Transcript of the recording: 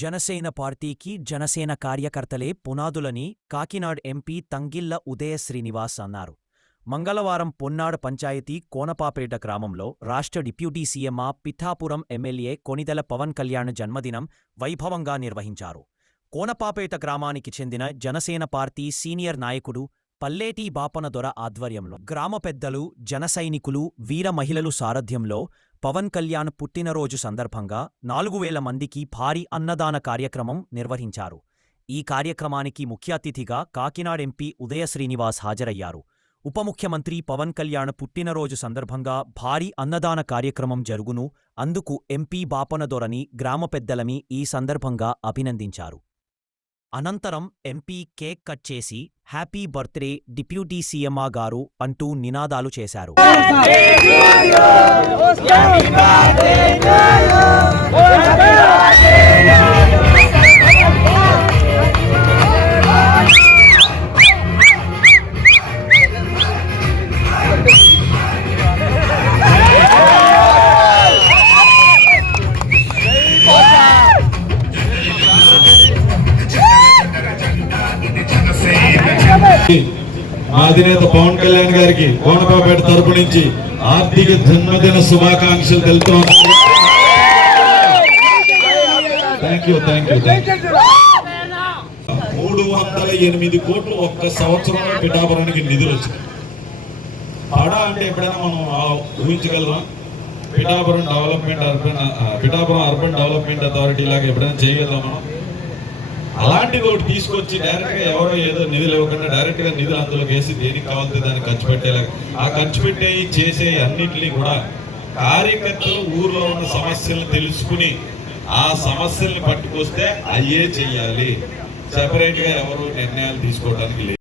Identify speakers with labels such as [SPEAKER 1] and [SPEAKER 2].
[SPEAKER 1] జనసేన పార్టీకి జనసేన కార్యకర్తలే పునాదులని కాకినాడ్ ఎంపీ తంగిళ్ళ ఉదయ శ్రీనివాస్ అన్నారు. మంగళవారం పొన్నాడ పంచాయతీ కోనపాపేట గ్రామంలో రాష్ట్ర deputy CM Pithapuram MLA Konidela Pawan Kalyan జన్మదినం వైభవంగా నిర్వహించారు. కోనపాపేట గ్రామానికి చెందిన జనసేన పార్టీ సీనియర్ నాయకుడు పల్లేటి బాపనదొర ఆధ్వర్యంలో గ్రామ పెద్దలు జనసైనికులు వీర మహిళలు సారథ్యంలో పవన్ కళ్యాణ్ పుట్టినరోజు సందర్భంగా నాలుగు వేల మందికి భారీ అన్నదాన కార్యక్రమం నిర్వహించారు. ఈ కార్యక్రమానికి ముఖ్య అతిథిగా కాకినాడ ఎంపీ ఉదయ శ్రీనివాస్ హాజరయ్యారు. ఉప ముఖ్యమంత్రి పవన్ కళ్యాణ్ పుట్టినరోజు సందర్భంగా భారీ అన్నదాన కార్యక్రమం జరుగును అందుకు ఎంపీ బాపనదొరని గ్రామ పెద్దలమి ఈ సందర్భంగా అభినందించారు. అనంతరం ఎంపీ కేక్ కట్ చేసి హ్యాపీ బర్త్డే డిప్యూటీ సీఎంఆ గారు అంటూ నినాదాలు చేశారు. Happy birthday!
[SPEAKER 2] మా అధినేత పవన్ కళ్యాణ్ గారికి కోనపాపేట తరపు నుంచి ఆర్థిక జన్మదిన శుభాకాంక్షలు తెలుపుతున్నాం. Thank you thank you thank you మూడు వందల ఎనిమిది కోట్లు ఒక్క సంవత్సరంలో పిఠాపురానికి నిధులు వచ్చినాయి. పడా అంటే ఎప్పుడైనా మనం ఊహించగలరా? Pithapuram development urban Pithapuram urban development authority లాగా ఎప్పుడైనా చేయగలరా మనం? అలాంటిది ఒకటి తీసుకొచ్చి డైరెక్ట్గా ఎవరో ఏదో నిధులు ఇవ్వకుండా డైరెక్ట్గా నిధులు అందులో వేసి దేనికి కావాలంటే దాన్ని ఖర్చు పెట్టేలాగా ఆ ఖర్చు పెట్టే చేసే అన్నిటినీ కూడా కార్యకర్తలు ఊర్లో ఉన్న సమస్యలను తెలుసుకుని ఆ సమస్యల్ని పట్టుకొస్తే అయ్యే చెయ్యాలి. సెపరేట్గా ఎవరు నిర్ణయాలు తీసుకోవడానికి లేదు.